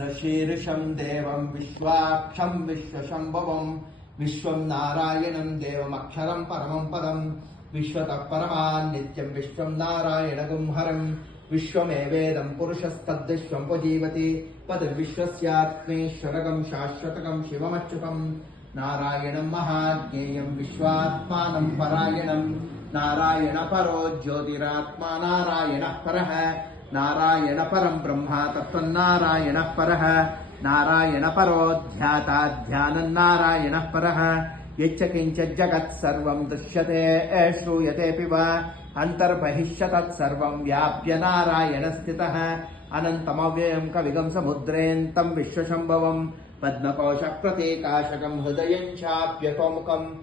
सहस्रशीर्षं देवं विश्वाक्षं विश्वशंभवं विश्वं नारायणं देवमक्षरं परमं पदं विश्वतः परमान् नित्यं विश्वं नारायणगुं हरं विश्वमेवेदं पुरुषस्तद्विश्वं उपजीवति पदविश्वस्यात्मेश्वरगं शाश्वतकं शिवमच्युतं नारायणं महाज्ञेयं विश्वात्मानं परायणं नारायण परो ज्योतिरात्मा नारायणः परः नारायण परं ब्रह्मा तत्त्वन्नारायणः परः नारायण परो ध्याता ध्यानं नारायणः परः यच्च किञ्चित् जगत् सर्वं दृश्यते श्रूयतेऽपि वा अन्तर्बहिश्च तत्सर्वं व्याप्य नारायणस्थितः अनन्तमव्ययं कविगं समुद्रेऽन्तं विश्वशम्भवं पद्मकोशप्रतीकाशकं हृदयं चाप्यतोमुखम्